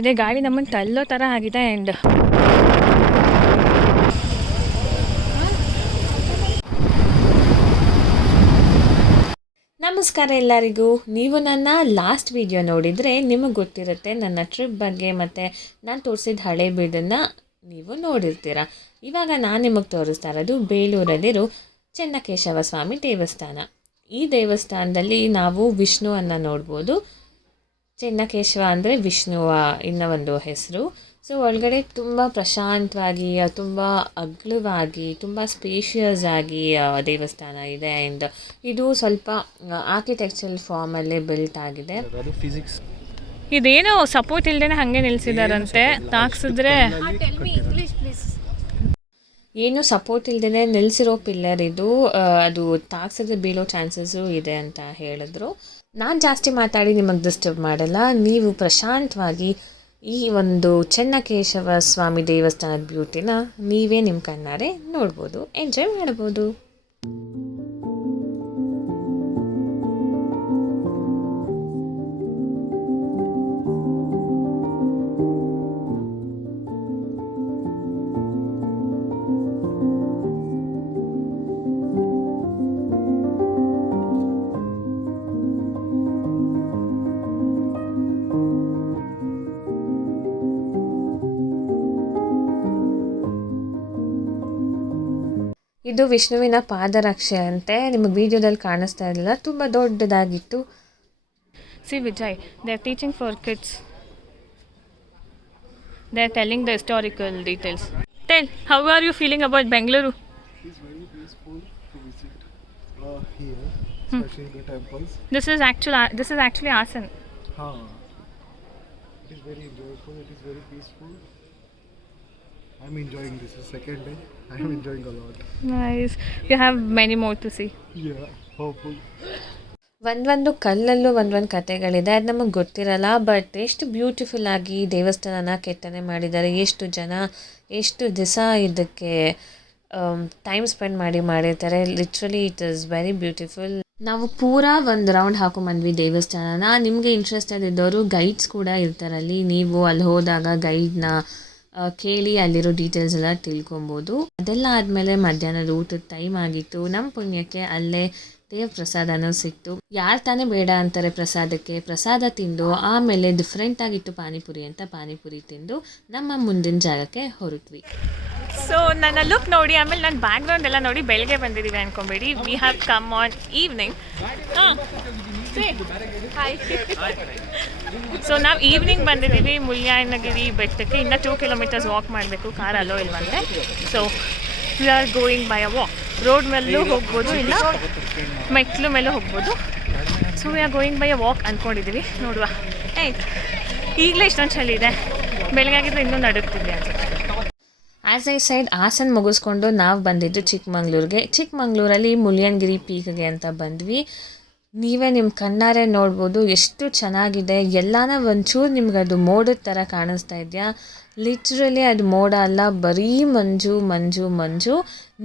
ಇದೇ ಗಾಡಿ ನಮ್ಮನ್ನು ತಳ್ಳೋ ಥರ ಆಗಿದೆ. ಆ್ಯಂಡ್ ನಮಸ್ಕಾರ ಎಲ್ಲರಿಗೂ. ನೀವು ನನ್ನ ಲಾಸ್ಟ್ ವಿಡಿಯೋ ನೋಡಿದರೆ ನಿಮಗೆ ಗೊತ್ತಿರುತ್ತೆ ನನ್ನ ಟ್ರಿಪ್ ಬಗ್ಗೆ, ಮತ್ತು ನಾನು ತೋರಿಸಿದ ಹಳೆ ಬೀಡನ್ನು ನೀವು ನೋಡಿರ್ತೀರ. ಇವಾಗ ನಾನು ನಿಮಗೆ ತೋರಿಸ್ತಾ ಇರೋದು ಬೇಲೂರಲ್ಲಿರೋ ಚೆನ್ನಕೇಶವ ಸ್ವಾಮಿ ದೇವಸ್ಥಾನ. ಈ ದೇವಸ್ಥಾನದಲ್ಲಿ ನಾವು ವಿಷ್ಣುವನ್ನು ನೋಡ್ಬೋದು. ಚೆನ್ನಕೇಶವ ಅಂದರೆ ವಿಷ್ಣುವ ಇನ್ನೂ ಒಂದು ಹೆಸರು. ಸೊ ಒಳಗಡೆ ತುಂಬ ಪ್ರಶಾಂತವಾಗಿ, ತುಂಬ ಅಗಲವಾಗಿ, ತುಂಬ ಸ್ಪೇಷಿಯಸ್ ಆಗಿ ದೇವಸ್ಥಾನ ಇದೆ. ಆ್ಯಂಡ್ ಇದು ಸ್ವಲ್ಪ ಆರ್ಕಿಟೆಕ್ಚರಲ್ ಫಾರ್ಮಲ್ಲೇ ಬಿಲ್ಟ್ ಆಗಿದೆ. ಇದೇನೋ ಸಪೋರ್ಟ್ ಇಲ್ಲದೇ ಹಾಗೆ ನಿಲ್ಲಿಸಿದಾರಂತೆ. ತಾಕ್ಸಿದ್ರೆ ಏನು ಸಪೋರ್ಟ್ ಇಲ್ಲದೇ ನಿಲ್ಲಿಸಿರೋ ಪಿಲ್ಲರ್ ಇದು. ಅದು ತಾಕ್ಸಿದ್ರೆ ಬೀಳೋ ಚಾನ್ಸಸ್ಸು ಇದೆ ಅಂತ ಹೇಳಿದ್ರು. ನಾನು ಜಾಸ್ತಿ ಮಾತಾಡಿ ನಿಮಗೆ ಡಿಸ್ಟರ್ಬ್ ಮಾಡಲ್ಲ. ನೀವು ಪ್ರಶಾಂತವಾಗಿ ಈ ಒಂದು ಚೆನ್ನಕೇಶವ ಸ್ವಾಮಿ ದೇವಸ್ಥಾನದ ಬ್ಯೂಟಿನ ನೀವೇ ನಿಮ್ಮ ಕಣ್ಣಾರೆ ನೋಡ್ಬೋದು, ಎಂಜಾಯ್ ಮಾಡ್ಬೋದು. ಇದು ವಿಷ್ಣುವಿನ ಪಾದರಕ್ಷೆ ಅಂತೆ. ನಿಮಗೆ ವಿಡಿಯೋದಲ್ಲಿ ಕಾಣಿಸ್ತಾ ಇರಲಿಲ್ಲ, ತುಂಬ ದೊಡ್ಡದಾಗಿತ್ತು. See Vijay, they are teaching for kids. They are telling the historical details. Tell, how are you feeling about Bengaluru? It's very peaceful to visit here, especially the temples. This is actually Asan. It is very enjoyable. It is very peaceful. I'm enjoying this. Is second day. I am enjoying a lot. Nice. You have many more to see. Yeah, hopefully. ಒಂದೊಂದು ಕಲ್ಲಲ್ಲೂ ಒಂದೊಂದು ಕತೆಗಳಿದೆ, ಅದು ನಮಗೆ ಗೊತ್ತಿರಲ್ಲ. But ಎಷ್ಟು beautiful ಆಗಿ ದೇವಸ್ಥಾನನ ಕೆತ್ತನೆ ಮಾಡಿದ್ದಾರೆ, ಎಷ್ಟು ಜನ ಎಷ್ಟು ದಿವಸ ಇದಕ್ಕೆ ಟೈಮ್ ಸ್ಪೆಂಡ್ ಮಾಡಿರ್ತಾರೆ. Literally it is very beautiful. ನಾವು ಪೂರಾ ಒಂದು ರೌಂಡ್ ಹಾಕೊಂಡ್ಬಂದ್ವಿ ದೇವಸ್ಥಾನನ. ನಿಮಗೆ ಇಂಟ್ರೆಸ್ಟೆಡ್ ಇದ್ದವರು ಗೈಡ್ಸ್ ಕೂಡ ಇರ್ತಾರಲ್ಲಿ. ನೀವು ಅಲ್ಲಿ ಹೋದಾಗ ಗೈಡ್ನ ಕೇಳಿ ಅಲ್ಲಿರೋ ಡೀಟೇಲ್ಸ್ ಎಲ್ಲ ತಿಳ್ಕೊಬೋದು. ಅದೆಲ್ಲ ಆದಮೇಲೆ ಮಧ್ಯಾಹ್ನದ ಊಟದ ಟೈಮ್ ಆಗಿತ್ತು. ನಮ್ಮ ಪುಣ್ಯಕ್ಕೆ ಅಲ್ಲೇ ದೇವ ಪ್ರಸಾದನೂ ಸಿಕ್ತು. ಯಾರು ತಾನೇ ಬೇಡ ಅಂತಾರೆ ಪ್ರಸಾದಕ್ಕೆ. ಪ್ರಸಾದ ತಿಂದು ಆಮೇಲೆ ಡಿಫ್ರೆಂಟ್ ಆಗಿತ್ತು ಪಾನಿಪುರಿ ಅಂತ ಪಾನಿಪುರಿ ತಿಂದು ನಮ್ಮ ಮುಂದಿನ ಜಾಗಕ್ಕೆ ಹೊರಟ್ವಿ. ಸೊ ನನ್ನ ಲುಕ್ ನೋಡಿ, ಆಮೇಲೆ ನನ್ನ ಬ್ಯಾಕ್ಗ್ರೌಂಡ್ ಎಲ್ಲ ನೋಡಿ ಬೆಳಗ್ಗೆ ಬಂದಿದ್ದೀವಿ ಅಂದ್ಕೊಂಬೇಡಿ. We have come on evening. So ನಾವು ಈವ್ನಿಂಗ್ ಬಂದಿದ್ದೀವಿ ಮುಳ್ಳಯ್ಯನಗಿರಿ ಬೆಟ್ಟಕ್ಕೆ. ಇನ್ನು 2 kilometers ವಾಕ್ ಮಾಡಬೇಕು, ಕಾರ್ ಅಲ್ಲೋ ಇಲ್ವಂತೆ. So we are going by a walk. Road ಮೇಲೂ ಹೋಗ್ಬೋದು, ಇಲ್ಲ ಮೆಟ್ಲು ಮೇಲೂ ಹೋಗ್ಬೋದು. So we are going by a walk ಅಂದ್ಕೊಂಡಿದ್ದೀವಿ. ನೋಡುವ. ಈಗಲೇ ಇಷ್ಟೊಂದು ಚಳಿ ಇದೆ, ಬೆಳಗಾಗಿದ್ರೆ ಇನ್ನೂ ನಡುಗ್ತಿದ್ದೆ ಅನ್ಸುತ್ತೆ. ಆ್ಯಸ್ ಐ ಸೈಡ್ ಹಾಸನ ಮುಗಿಸ್ಕೊಂಡು ನಾವು ಬಂದಿದ್ದು ಚಿಕ್ಕಮಂಗ್ಳೂರಿಗೆ. ಚಿಕ್ಕಮಂಗ್ಳೂರಲ್ಲಿ ಮುಳ್ಳಯ್ಯನಗಿರಿ ಪೀಕ್ಗೆ ಅಂತ ಬಂದ್ವಿ. ನೀವೇ ನಿಮ್ಮ ಕಣ್ಣಾರೆ ನೋಡ್ಬೋದು ಎಷ್ಟು ಚೆನ್ನಾಗಿದೆ. ಎಲ್ಲಾನ ಒಂಚೂರು ನಿಮ್ಗೆ ಅದು ಮೋಡದ ಥರ ಕಾಣಿಸ್ತಾ ಇದೆಯಾ? ಲಿಟ್ರಲಿ ಅದು ಮೋಡ ಅಲ್ಲ, ಬರೀ ಮಂಜು ಮಂಜು ಮಂಜು.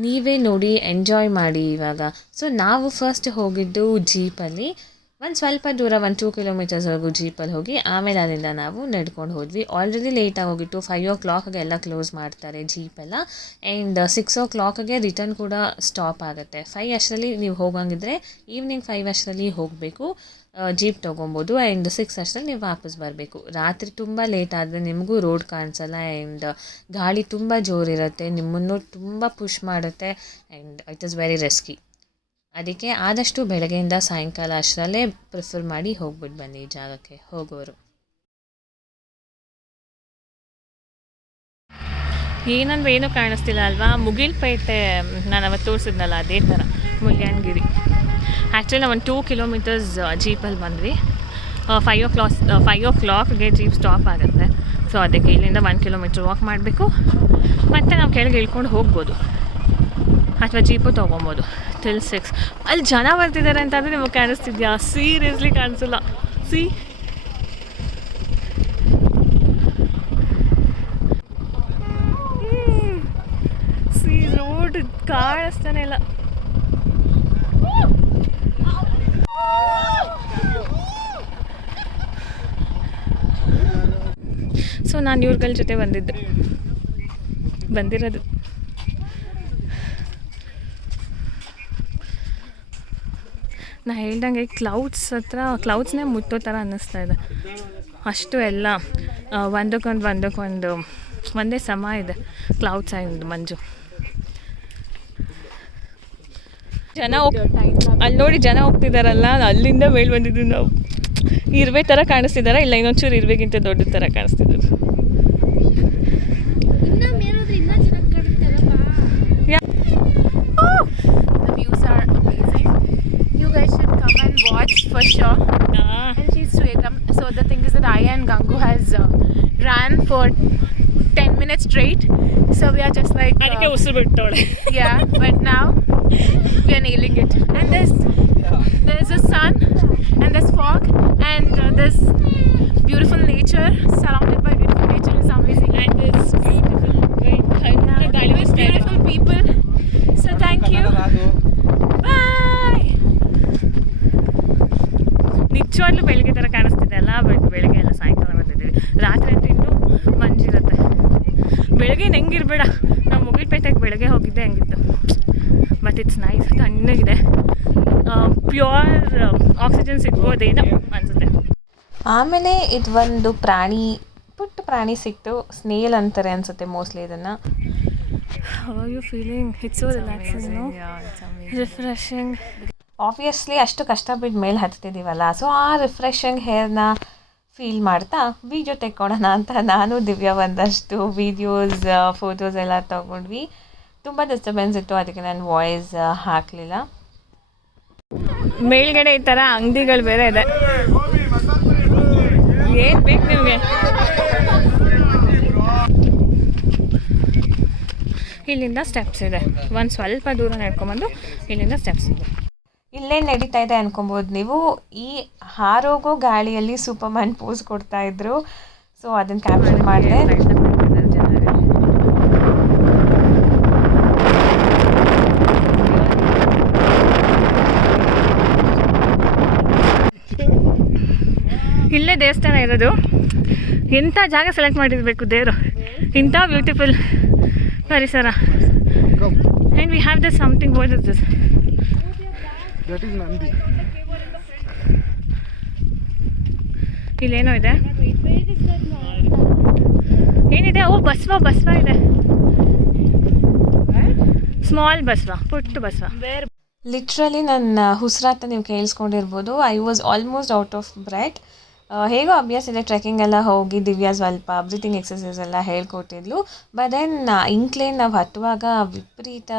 ನೀವೇ ನೋಡಿ ಎಂಜಾಯ್ ಮಾಡಿ ಇವಾಗ. ಸೊ ನಾವು ಫಸ್ಟ್ ಹೋಗಿದ್ದು ಜೀಪಲ್ಲಿ. ಒಂದು ಸ್ವಲ್ಪ ದೂರ 2 kilometersವರೆಗೂ ಜೀಪಲ್ಲಿ ಹೋಗಿ ಆಮೇಲೆ ಅಲ್ಲಿಂದ ನಾವು ನಡ್ಕೊಂಡು ಹೋದ್ವಿ. ಆಲ್ರೆಡಿ ಲೇಟಾಗಿ ಹೋಗಿತ್ತು. 5 o'clockಗೆ ಎಲ್ಲ ಕ್ಲೋಸ್ ಮಾಡ್ತಾರೆ ಜೀಪೆಲ್ಲ. ಆ್ಯಂಡ್ 6 o'clockಗೆ ರಿಟರ್ನ್ ಕೂಡ ಸ್ಟಾಪ್ ಆಗುತ್ತೆ. 5 ಅಷ್ಟರಲ್ಲಿ ನೀವು ಹೋಗಂಗಿದ್ರೆ ಈವ್ನಿಂಗ್ 5 ಅಷ್ಟರಲ್ಲಿ ಹೋಗಬೇಕು, ಜೀಪ್ ತೊಗೊಬೋದು. ಆ್ಯಂಡ್ 6 ಅಷ್ಟರಲ್ಲಿ ನೀವು ವಾಪಸ್ ಬರಬೇಕು. ರಾತ್ರಿ ತುಂಬ ಲೇಟ್ ಆದರೆ ನಿಮಗೂ ರೋಡ್ ಕಾಣಿಸಲ್ಲ. ಆ್ಯಂಡ್ ಗಾಳಿ ತುಂಬ ಜೋರಿರುತ್ತೆ, ನಿಮ್ಮನ್ನು ತುಂಬ ಪುಷ್ ಮಾಡುತ್ತೆ. And it is very risky. ಅದಕ್ಕೆ ಆದಷ್ಟು ಬೆಳಗ್ಗೆಯಿಂದ ಸಾಯಂಕಾಲ ಅಷ್ಟರಲ್ಲೇ ಪ್ರಿಫರ್ ಮಾಡಿ ಹೋಗ್ಬಿಟ್ಟು ಬನ್ನಿ ಈ ಜಾಗಕ್ಕೆ ಹೋಗೋರು. ಏನಂದ್ರೆ ಏನೂ ಕಾಣಿಸ್ತಿಲ್ಲ ಅಲ್ವಾ? ಮುಗಿಲ್ಪೇಟೆ ನಾನು ಅವತ್ತು ತೋರಿಸಿದ್ನಲ್ಲ ಅದೇ ಥರ ಮುಳ್ಳಯ್ಯನಗಿರಿ. ಆ್ಯಕ್ಚುಲಿ ನಾವು ಒಂದು 2 kilometers ಜೀಪಲ್ಲಿ ಬಂದ್ವಿ. 5 o'clockಗೆ ಜೀಪ್ ಸ್ಟಾಪ್ ಆಗುತ್ತೆ. ಸೊ ಅದಕ್ಕೆ ಇಲ್ಲಿಂದ 1 kilometer ವಾಕ್ ಮಾಡಬೇಕು, ಮತ್ತು ನಾವು ಕೆಳಗೆ ಇಳ್ಕೊಂಡು ಹೋಗ್ಬೋದು ಅಥವಾ ಜೀಪು ತೊಗೊಬೋದು ಟಿಲ್ 6. ಅಲ್ಲಿ ಜನ ಬರ್ತಿದ್ದಾರೆ ಅಂತಂದರೆ ನಿಮಗೆ ಕಾಣಿಸ್ತಿದ್ಯಾ? ಸೀರಿಯಸ್ಲಿ ಕಾಣಿಸಲ್ಲ. ಸಿ ರೋಡ್ ಕಾಣಿಸ್ತಾನೆ ಇಲ್ಲ. ಸೊ ನಾನು ಇವ್ರಗಳ ಜೊತೆ ಬಂದಿರೋದು. ನಾ ಹೇಳ್ದಂಗೆ ಕ್ಲೌಡ್ಸ್ನೇ ಮುಟ್ಟೋ ಥರ ಅನ್ನಿಸ್ತಾ ಇದೆ. ಅಷ್ಟು ಎಲ್ಲ ಒಂದಕ್ಕೊಂದು ಒಂದೇ ಸಮ ಇದೆ ಕ್ಲೌಡ್ಸ್ ಆ್ಯಂಡ್ ಮಂಜು. ಅಲ್ಲಿ ನೋಡಿ ಜನ ಹೋಗ್ತಿದ್ದಾರಲ್ಲ, ಅಲ್ಲಿಂದ ಮೇಲೆ ಬಂದಿದ್ದು ನಾವು. ಇರುವೆ ಥರ ಕಾಣಿಸ್ತಿದ್ದಾರಾ ಇಲ್ಲ ಇನ್ನೊಂಚೂರು ಇರುವೆಗಿಂತ ದೊಡ್ಡ ಥರ ಕಾಣಿಸ್ತಿದ್ದಾರೆ. Watch for sure. And she's sweet. So the thing is that Aya and Gangu has ran for 10 minutes straight. So we are just like yeah, but now we are nailing it. And there's a sun and there's fog and this beautiful nature, surrounded by beautiful nature is amazing. And this beautiful people. So thank you. Bye. ನಿಜವಾಗ್ಲೂ ಬೆಳಗ್ಗೆ ಥರ ಕಾಣಿಸ್ತಿದೆ ಅಲ್ಲ, but ಬೆಳಗ್ಗೆ ಎಲ್ಲ ಸಾಯಂಕಾಲ ಬಂದಿದ್ದೀವಿ. ರಾತ್ರಿ ಅಂತೂ ಇನ್ನೂ ಮಂಜಿರುತ್ತೆ. ಬೆಳಗ್ಗೆ ಹೆಂಗಿರ್ಬೇಡ, ನಾವು ಮುಗಿಲ್ಪೇಟೆಗೆ ಬೆಳಗ್ಗೆ ಹೋಗಿದ್ದೆ ಹಂಗಿತ್ತು. ಬಟ್ ಇಟ್ಸ್ ನೈಸ್, ತಣ್ಣಗಿದೆ, ಪ್ಯೂರ್ ಆಕ್ಸಿಜನ್ ಸಿಗ್ಬೋದೇನೋ ಅನಿಸುತ್ತೆ. ಆಮೇಲೆ ಇದು ಒಂದು ಪುಟ್ಟ ಪ್ರಾಣಿ ಸಿಕ್ತು, ಸ್ನೇಲ್ ಅಂತಾರೆ ಅನಿಸುತ್ತೆ ಮೋಸ್ಟ್ಲಿ ಇದನ್ನು. How are you feeling? It's so relaxing, no? Yeah, it's amazing. Refreshing. Obviously ಅಷ್ಟು ಕಷ್ಟಪಟ್ಟು ಮೇಲೆ ಹತ್ತಿದ್ದೀವಲ್ಲ, ಸೊ ಆ ರಿಫ್ರೆಶಿಂಗ್ ಹೇರ್ನ ಫೀಲ್ ಮಾಡ್ತಾ ವೀಡಿಯೋ ತೆಕ್ಕೊಳ್ಳೋಣ ಅಂತ ನಾನು ದಿವ್ಯಾ ಒಂದಷ್ಟು ವೀಡಿಯೋಸ್ ಫೋಟೋಸ್ ಎಲ್ಲ ತೊಗೊಂಡ್ವಿ. ತುಂಬ ಡಿಸ್ಟರ್ಬೆನ್ಸ್ ಇತ್ತು, ಅದಕ್ಕೆ ನಾನು ವಾಯ್ಸ್ ಹಾಕಲಿಲ್ಲ. ಮೇಲ್ಗಡೆ ಈ ಥರ ಅಂಗಡಿಗಳು ಬೇರೆ ಇದೆ. ಏನು ಬೇಕು ನಿಮಗೆ? ಇಲ್ಲಿಂದ ಸ್ಟೆಪ್ಸ್ ಇದೆ, ಒಂದು ಸ್ವಲ್ಪ ದೂರ ನಡ್ಕೊಂಬಂದು ಇಲ್ಲಿಂದ ಸ್ಟೆಪ್ಸ್ ಇದೆ. ಇಲ್ಲೇ ನಡೀತಾ ಇದೆ ಅನ್ಕೊಬೋದು ನೀವು. ಈ ಹಾರೋಗೋ ಗಾಳಿಯಲ್ಲಿ ಸೂಪರ್ಮ್ಯಾನ್ ಪೋಸ್ ಕೊಡ್ತಾ ಇದ್ರು, ಸೊ ಅದನ್ನು ಕ್ಯಾಪ್ಚರ್ ಮಾಡಿದೆ. ಇಲ್ಲೇ ದೇವಸ್ಥಾನ ಇರೋದು. ಎಂಥ ಜಾಗ ಸೆಲೆಕ್ಟ್ ಮಾಡಿರಬೇಕು ದೇವರು, ಇಂಥ ಬ್ಯೂಟಿಫುಲ್ ಪರಿಸರ. And we have this something, what is this? That is Nandi. ಇಲ್ಲೇನೋ ಇದೆ, ಏನಿದೆ? ಓ ಬಸವ ಇದೆ, ಸ್ಮಾಲ್ ಬಸವ, ಪುಟ್ಟ ಬಸವ. ಲಿಟ್ರಲಿ ನನ್ನ ಉಸಿರಾಟ ನೀವು ಕೇಳಿಸ್ಕೊಂಡಿರ್ಬೋದು. I was almost out of breath. ಹೇಗೋ ಅಭ್ಯಾಸ ಇದೆ, ಟ್ರೆಕ್ಕಿಂಗ್ ಎಲ್ಲ ಹೋಗಿ ದಿವ್ಯಾ ಸ್ವಲ್ಪ ಬ್ರೀತಿಂಗ್ ಎಕ್ಸಸೈಸ್ ಎಲ್ಲ ಹೇಳ್ಕೊಟ್ಟಿದ್ಲು. ಬಟ್ ದೆನ್ ಇಂಕ್ಲೇನ್ ನಾವು ಹತ್ತುವಾಗ ವಿಪರೀತ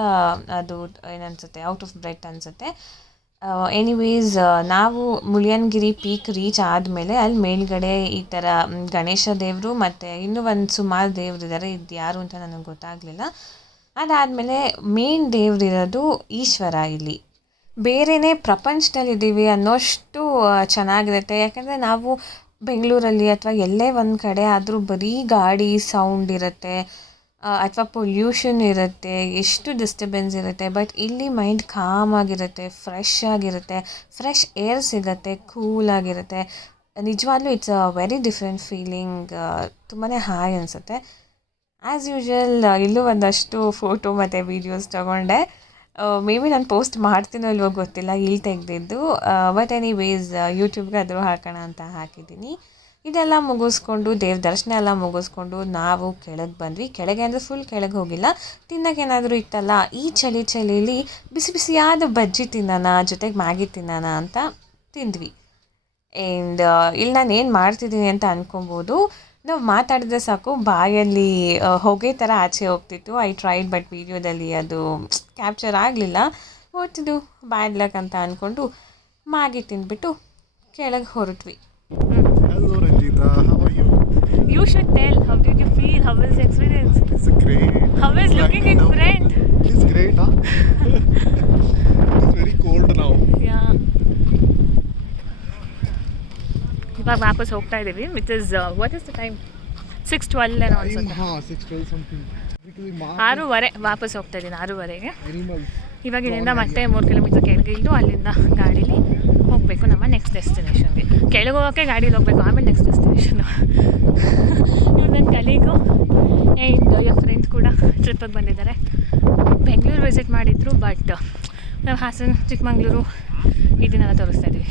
ಅದು ಏನನ್ಸುತ್ತೆ, ಔಟ್ ಆಫ್ ಬ್ರೆತ್ ಅನಿಸುತ್ತೆ. ಎನಿವೇಸ್ ನಾವು ಮುಳಿಯನಗಿರಿ ಪೀಕ್ ರೀಚ್ ಆದಮೇಲೆ ಅಲ್ಲಿ ಮೇಲ್ಗಡೆ ಈ ಥರ ಗಣೇಶ ದೇವರು ಮತ್ತು ಇನ್ನೂ ಒಂದು ಸುಮಾರು ದೇವರಿದ್ದಾರೆ. ಇದು ಯಾರು ಅಂತ ನನಗೆ ಗೊತ್ತಾಗಲಿಲ್ಲ. ಅದಾದಮೇಲೆ ಮೇನ್ ದೇವರಿರೋದು ಈಶ್ವರ. ಇಲ್ಲಿ ಬೇರೆಯೇ ಪ್ರಪಂಚದಲ್ಲಿದ್ದೀವಿ ಅನ್ನೋಷ್ಟು ಚೆನ್ನಾಗಿರುತ್ತೆ. ಯಾಕಂದರೆ ನಾವು ಬೆಂಗಳೂರಲ್ಲಿ ಅಥವಾ ಎಲ್ಲೇ ಒಂದು ಕಡೆ ಆದರೂ ಬರೀ ಗಾಡಿ ಸೌಂಡ್ ಇರುತ್ತೆ ಅಥವಾ ಪೊಲ್ಯೂಷನ್ ಇರುತ್ತೆ, ಎಷ್ಟು ಡಿಸ್ಟರ್ಬೆನ್ಸ್ ಇರುತ್ತೆ. ಬಟ್ ಇಲ್ಲಿ ಮೈಂಡ್ ಕಾಮ್ ಆಗಿರುತ್ತೆ, ಫ್ರೆಶ್ ಆಗಿರುತ್ತೆ, ಫ್ರೆಶ್ ಏರ್ ಸಿಗುತ್ತೆ, ಕೂಲಾಗಿರುತ್ತೆ. ನಿಜವಾಗ್ಲೂ it's a very different feeling. ತುಂಬಾ ಹಾಯ್ ಅನಿಸುತ್ತೆ. ಆ್ಯಸ್ ಯೂಶ್ವಲ್ ಇಲ್ಲೂ ಒಂದಷ್ಟು ಫೋಟೋ ಮತ್ತು ವೀಡಿಯೋಸ್ ತೊಗೊಂಡೆ. ಮೇ ಬಿ ನಾನು ಪೋಸ್ಟ್ ಮಾಡ್ತೀನೋ ಇಲ್ವೋ ಗೊತ್ತಿಲ್ಲ, ಇಲ್ಲಿ ತೆಗೆದಿದ್ದು. ಬಟ್ ಎನಿವೇಸ್ ಯೂಟ್ಯೂಬ್ಗೆ ಆದರೂ ಹಾಕೋಣ ಅಂತ ಹಾಕಿದ್ದೀನಿ. ಇದೆಲ್ಲ ಮುಗಿಸ್ಕೊಂಡು ದೇವ್ರ ದರ್ಶನ ಎಲ್ಲ ಮುಗಿಸ್ಕೊಂಡು ನಾವು ಕೆಳಗೆ ಬಂದ್ವಿ. ಕೆಳಗೆ ಅಂದರೆ ಫುಲ್ ಕೆಳಗೆ ಹೋಗಿಲ್ಲ, ತಿನ್ನೋಕ್ಕೇನಾದರೂ ಇತ್ತಲ್ಲ, ಈ ಚಳಿಲಿ ಬಿಸಿ ಬಿಸಿಯಾದ ಬಜ್ಜಿ ತಿನ್ನೋಣ, ಜೊತೆಗೆ ಮ್ಯಾಗಿ ತಿನ್ನೋಣ ಅಂತ ತಿಂದ್ವಿ. ಆ್ಯಂಡ್ ಇಲ್ಲಿ ನಾನು ಏನು ಮಾಡ್ತಿದ್ದೀನಿ ಅಂತ ಅಂದ್ಕೊಬೋದು. ನಾವು ಮಾತಾಡಿದ್ರೆ ಸಾಕು ಬಾಯಲ್ಲಿ ಹೊಗೆ ಥರ ಆಚೆ ಹೋಗ್ತಿತ್ತು. ಐ ಟ್ರೈಡ್, ಬಟ್ ವೀಡಿಯೋದಲ್ಲಿ ಅದು ಕ್ಯಾಪ್ಚರ್ ಆಗಲಿಲ್ಲ. ಒಟ್ಟಿದು ಬ್ಯಾಡ್ ಲಕ್ ಅಂತ ಅಂದ್ಕೊಂಡು ಮ್ಯಾಗಿ ತಿಂದ್ಬಿಟ್ಟು ಕೆಳಗೆ ಹೊರಟ್ವಿ. Hello Ranjita, how are you? You should tell, how did you feel? How was the experience? It's great. How is looking in front? It's great, huh? It's very cold now. Yeah. ಇವಾಗ ವಾಪಸ್ ಹೋಗ್ತಾ ಇದ್ದೀವಿ. Which is what is the time? 6:12 ಏನೋ ಅನ್ಸುತ್ತೆ. 6:12 something. 6:30 ವಾಪಸ್ ಹೋಗ್ತಾ ಇದ್ದೀನಿ, 6:30ಗೆ. Animals. ಇವಾಗ ಇಲ್ಲಿಂದ ಮತ್ತೆ 3 ಕಿಲೋಮೀಟರ್ ಕೆಳಗೆ ಇದ್ದು ಅಲ್ಲಿಂದ ಗಾಡೀಲಿ ಹೋಗಬೇಕು ನಮ್ಮ ನೆಕ್ಸ್ಟ್ ಡೆಸ್ಟಿನೇಷನ್ಗೆ. ಕೆಳಗೆ ಹೋಗೋಕ್ಕೆ ಗಾಡೀಲಿ ಹೋಗಬೇಕು, ಆಮೇಲೆ ನೆಕ್ಸ್ಟ್ ಡೆಸ್ಟಿನೇಷನು. ಇವ್ರನ್ನ ಆ್ಯಂಡ್ your ಫ್ರೆಂಡ್ಸ್ ಕೂಡ ಟ್ರಿಪ್ಪಿಗೆ ಬಂದಿದ್ದಾರೆ. ಬೆಂಗಳೂರು ವಿಸಿಟ್ ಮಾಡಿದ್ರು, ಬಟ್ ನಾವು ಹಾಸನ, ಚಿಕ್ಕಮಂಗ್ಳೂರು ಇದನ್ನೆಲ್ಲ ತೋರಿಸ್ತಾ ಇದ್ವಿ.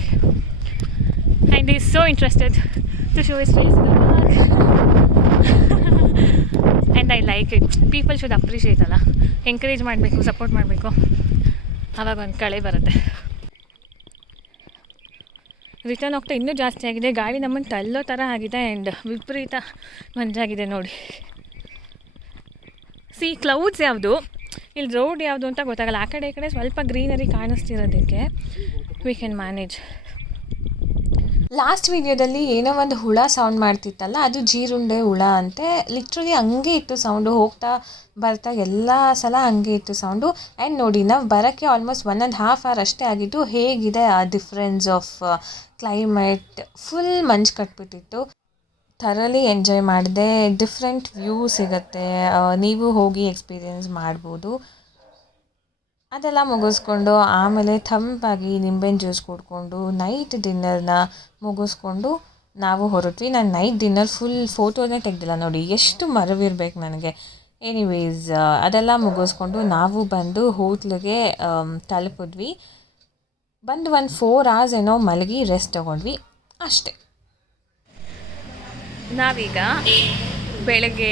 And is so interested to show his face in the vlog. And I like it. People should appreciate ಅಲ್ಲ, ಎಂಕರೇಜ್ ಮಾಡಬೇಕು, ಸಪೋರ್ಟ್ ಮಾಡಬೇಕು, ಆವಾಗ ಒಂದು ಕಳೆ ಬರುತ್ತೆ. ರಿಟರ್ನ್ ಹೋಗ್ತಾ ಇನ್ನೂ ಜಾಸ್ತಿ ಆಗಿದೆ. ಗಾಡಿ ನಮ್ಮನ್ನು ತಳ್ಳೋ ಥರ ಆಗಿದೆ ಆ್ಯಂಡ್ ವಿಪರೀತ ಮಂಜಾಗಿದೆ ನೋಡಿ. ಕ್ಲೌಡ್ಸ್ ಯಾವುದು, ಇಲ್ಲಿ ರೋಡ್ ಯಾವುದು ಅಂತ ಗೊತ್ತಾಗಲ್ಲ. ಆ ಕಡೆ ಈ ಕಡೆ ಸ್ವಲ್ಪ ಗ್ರೀನರಿ ಕಾಣಿಸ್ತಿರೋದಕ್ಕೆ ವಿ ಕ್ಯಾನ್ ಮ್ಯಾನೇಜ್. ಲಾಸ್ಟ್ ವೀಡಿಯೋದಲ್ಲಿ ಏನೋ ಒಂದು ಹುಳ ಸೌಂಡ್ ಮಾಡ್ತಿತ್ತಲ್ಲ, ಅದು ಜೀರುಂಡೆ ಹುಳ ಅಂತೆ. ಲಿಟ್ರಲಿ ಹಂಗೆ ಇತ್ತು ಸೌಂಡು, ಹೋಗ್ತಾ ಬರ್ತಾ ಎಲ್ಲ ಸಲ ಹಂಗೆ ಇತ್ತು ಸೌಂಡು. ಆ್ಯಂಡ್ ನೋಡಿ, ನಾವು ಬರೋಕ್ಕೆ ಆಲ್ಮೋಸ್ಟ್ 1.5 hour ಅಷ್ಟೇ ಆಗಿತ್ತು. ಹೇಗಿದೆ ಆ ಡಿಫ್ರೆನ್ಸ್ ಆಫ್ ಕ್ಲೈಮೇಟ್. ಫುಲ್ ಮಂಜು ಕಟ್ಬಿಟ್ಟಿತ್ತು. ಥರಲಿ ಎಂಜಾಯ್ ಮಾಡಿದೆ. ಡಿಫ್ರೆಂಟ್ ವ್ಯೂ ಸಿಗುತ್ತೆ, ನೀವು ಹೋಗಿ ಎಕ್ಸ್ಪೀರಿಯೆನ್ಸ್ ಮಾಡ್ಬೋದು. ಅದೆಲ್ಲ ಮುಗಿಸ್ಕೊಂಡು ಆಮೇಲೆ ತಂಪಾಗಿ ನಿಂಬೆಹಣ್ಣು ಜ್ಯೂಸ್ ಕುಡ್ಕೊಂಡು ನೈಟ್ ಡಿನ್ನರ್ನ ಮುಗಿಸ್ಕೊಂಡು ನಾವು ಹೊರಟ್ವಿ. ನಾನು ನೈಟ್ ಡಿನ್ನರ್ ಫುಲ್ ಫೋಟೋನೇ ತೆಗೆದಿಲ್ಲ ನೋಡಿ, ಎಷ್ಟು ಮರವಿರ್ಬೇಕು ನನಗೆ. ಎನಿವೇಸ್ ಅದೆಲ್ಲ ಮುಗಿಸ್ಕೊಂಡು ನಾವು ಬಂದು ಹೋಟ್ಲಿಗೆ ತಲುಪಿದ್ವಿ. ಬಂದು ಒಂದು 4 hours ಏನೋ ಮಲಗಿ ರೆಸ್ಟ್ ತೊಗೊಂಡ್ವಿ ಅಷ್ಟೇ. ನಾವೀಗ ಬೆಳಗ್ಗೆ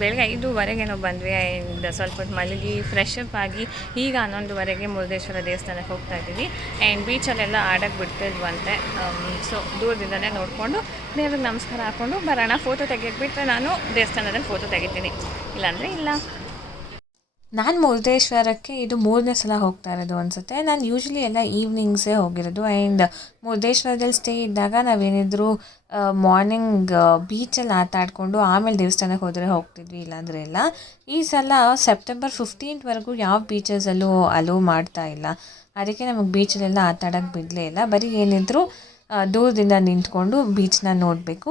ಬೆಳಗ್ಗೆ 5:15 ಬಂದ್ವಿ. ಆ್ಯಂಡ್ ಸ್ವಲ್ಪ ಹೊತ್ತು ಮಲಗಿ ಫ್ರೆಶ್ ಅಪ್ ಆಗಿ ಈಗ 11:15 ಮುರುಡೇಶ್ವರ ದೇವಸ್ಥಾನಕ್ಕೆ ಹೋಗ್ತಾ ಇದ್ದೀವಿ. ಆ್ಯಂಡ್ ಬೀಚಲ್ಲೆಲ್ಲ ಆಡೋಕ್ಕೆ ಬಿಡ್ತಿದ್ವಂತೆ. ಸೊ ದೂರದಿಂದಲೇ ನೋಡಿಕೊಂಡು ದೇವ್ರಿಗೆ ನಮಸ್ಕಾರ ಹಾಕ್ಕೊಂಡು ಬರೋಣ. ಫೋಟೋ ತೆಗಿಯೋಕ್ಕೆ ಬಿಟ್ಟರೆ ನಾನು ದೇವಸ್ಥಾನದಲ್ಲಿ ಫೋಟೋ ತೆಗಿತೀನಿ, ಇಲ್ಲಾಂದರೆ ಇಲ್ಲ. ನಾನು ಮುರುಡೇಶ್ವರಕ್ಕೆ ಇದು 3ನೇ ಸಲ ಹೋಗ್ತಾ ಇರೋದು ಅನಿಸುತ್ತೆ. ನಾನು ಯೂಶ್ವಲಿ ಎಲ್ಲ ಈವ್ನಿಂಗ್ಸೇ ಹೋಗಿರೋದು. ಆ್ಯಂಡ್ ಮುರುಡೇಶ್ವರದಲ್ಲಿ ಸ್ಟೇ ಇದ್ದಾಗ ನಾವೇನಿದ್ರು ಮಾರ್ನಿಂಗ್ ಬೀಚಲ್ಲಿ ಆಟ ಆಡಿಕೊಂಡು ಆಮೇಲೆ ದೇವಸ್ಥಾನಕ್ಕೆ ಹೋದರೆ ಹೋಗ್ತಿದ್ವಿ, ಇಲ್ಲಾಂದರೆ ಇಲ್ಲ. ಈ ಸಲ September 15th ಯಾವ ಬೀಚಸಲ್ಲೂ ಅಲೋ ಮಾಡ್ತಾ ಇಲ್ಲ. ಅದಕ್ಕೆ ನಮಗೆ ಬೀಚಲ್ಲೆಲ್ಲ ಆಟ ಆಡೋಕ್ಕೆ ಬಿಡಲೇ ಇಲ್ಲ. ಬರೀ ಏನಿದ್ರು ದೂರದಿಂದ ನಿಂತ್ಕೊಂಡು ಬೀಚನ್ನ ನೋಡಬೇಕು.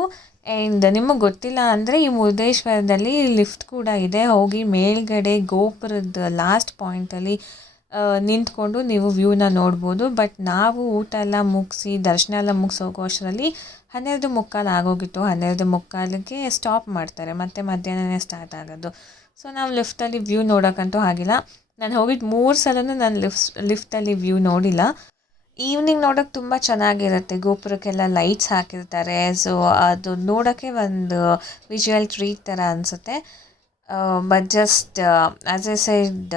ಆ್ಯಂಡ್ ನಿಮಗೆ ಗೊತ್ತಿಲ್ಲ ಅಂದರೆ ಈ ಮುರುಡೇಶ್ವರದಲ್ಲಿ ಲಿಫ್ಟ್ ಕೂಡ ಇದೆ. ಹೋಗಿ ಮೇಲ್ಗಡೆ ಗೋಪುರದ ಲಾಸ್ಟ್ ಪಾಯಿಂಟಲ್ಲಿ ನಿಂತ್ಕೊಂಡು ನೀವು ವ್ಯೂನ ನೋಡ್ಬೋದು. ಬಟ್ ನಾವು ಊಟ ಎಲ್ಲ ಮುಗಿಸಿ ದರ್ಶನ ಎಲ್ಲ ಮುಗಿಸೋಗೋ ಅಷ್ಟರಲ್ಲಿ 12:15 ಆಗೋಗಿತ್ತು. 12:15ಗೆ ಸ್ಟಾಪ್ ಮಾಡ್ತಾರೆ, ಮತ್ತು ಮಧ್ಯಾಹ್ನನೇ ಸ್ಟಾರ್ಟ್ ಆಗೋದು. ಸೊ ನಾವು ಲಿಫ್ಟಲ್ಲಿ ವ್ಯೂ ನೋಡೋಕ್ಕಂತೂ ಆಗಿಲ್ಲ. ನಾನು ಹೋಗಿದ್ದು 3 ಸಲನೂ ನಾನು ಲಿಫ್ಟಲ್ಲಿ ವ್ಯೂ ನೋಡಿಲ್ಲ. ಈವ್ನಿಂಗ್ ನೋಡೋಕ್ಕೆ ತುಂಬ ಚೆನ್ನಾಗಿರುತ್ತೆ. ಗೋಪುರಕ್ಕೆಲ್ಲ ಲೈಟ್ಸ್ ಹಾಕಿರ್ತಾರೆ. ಸೊ ಅದು ನೋಡೋಕ್ಕೆ ಒಂದು ವಿಜುವಲ್ ಟ್ರೀಟ್ ಥರ ಅನಿಸುತ್ತೆ. But just as A side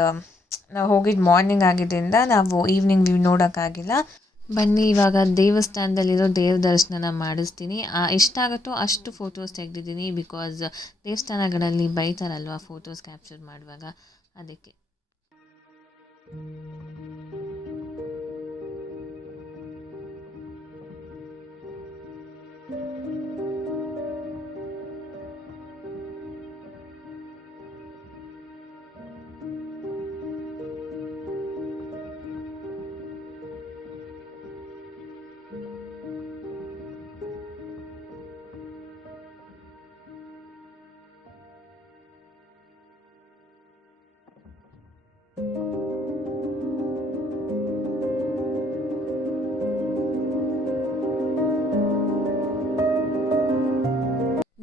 ನಾವು ಹೋಗಿದ್ದು ಮಾರ್ನಿಂಗ್ ಆಗಿದ್ದರಿಂದ ನಾವು ಈವ್ನಿಂಗ್ ವ್ಯೂ ನೋಡೋಕ್ಕಾಗಿಲ್ಲ. ಬನ್ನಿ ಇವಾಗ ದೇವಸ್ಥಾನದಲ್ಲಿರೋ ದೇವ್ರ ದರ್ಶನ ಮಾಡಿಸ್ತೀನಿ. ಎಷ್ಟಾಗುತ್ತೋ ಅಷ್ಟು ಫೋಟೋಸ್ ತೆಗೆದಿದ್ದೀನಿ. ಬಿಕಾಸ್ ದೇವಸ್ಥಾನಗಳಲ್ಲಿ ಬೈತಾರಲ್ವ ಫೋಟೋಸ್ ಕ್ಯಾಪ್ಚರ್ ಮಾಡುವಾಗ, ಅದಕ್ಕೆ.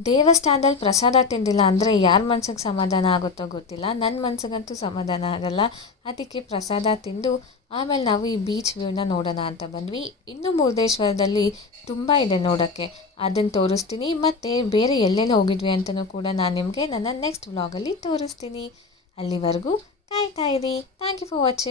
ದೇವಸ್ಥಾನದಲ್ಲಿ ಪ್ರಸಾದ ತಿಂದಿಲ್ಲ ಅಂದರೆ ಯಾರ ಮನ್ಸಿಗೆ ಸಮಾಧಾನ ಆಗುತ್ತೋ ಗೊತ್ತಿಲ್ಲ. ನನ್ನ ಮನ್ಸಿಗಂತೂ ಸಮಾಧಾನ ಆಗಲ್ಲ. ಅದಕ್ಕೆ ಪ್ರಸಾದ ತಿಂದು ಆಮೇಲೆ ನಾವು ಈ ಬೀಚ್ ವ್ಯೂನ ನೋಡೋಣ ಅಂತ ಬಂದ್ವಿ. ಇನ್ನೂ ಮುರುಡೇಶ್ವರದಲ್ಲಿ ತುಂಬ ಇದೆ ನೋಡೋಕ್ಕೆ, ಅದನ್ನು ತೋರಿಸ್ತೀನಿ. ಮತ್ತು ಬೇರೆ ಎಲ್ಲೆಲ್ಲಿ ಹೋಗಿದ್ವಿ ಅಂತಲೂ ಕೂಡ ನಾನು ನಿಮಗೆ ನನ್ನ ನೆಕ್ಸ್ಟ್ ವ್ಲಾಗಲ್ಲಿ ತೋರಿಸ್ತೀನಿ. ಅಲ್ಲಿವರೆಗೂ ಕಾಯ್ತಾ ಇರಿ. Thank you for watching.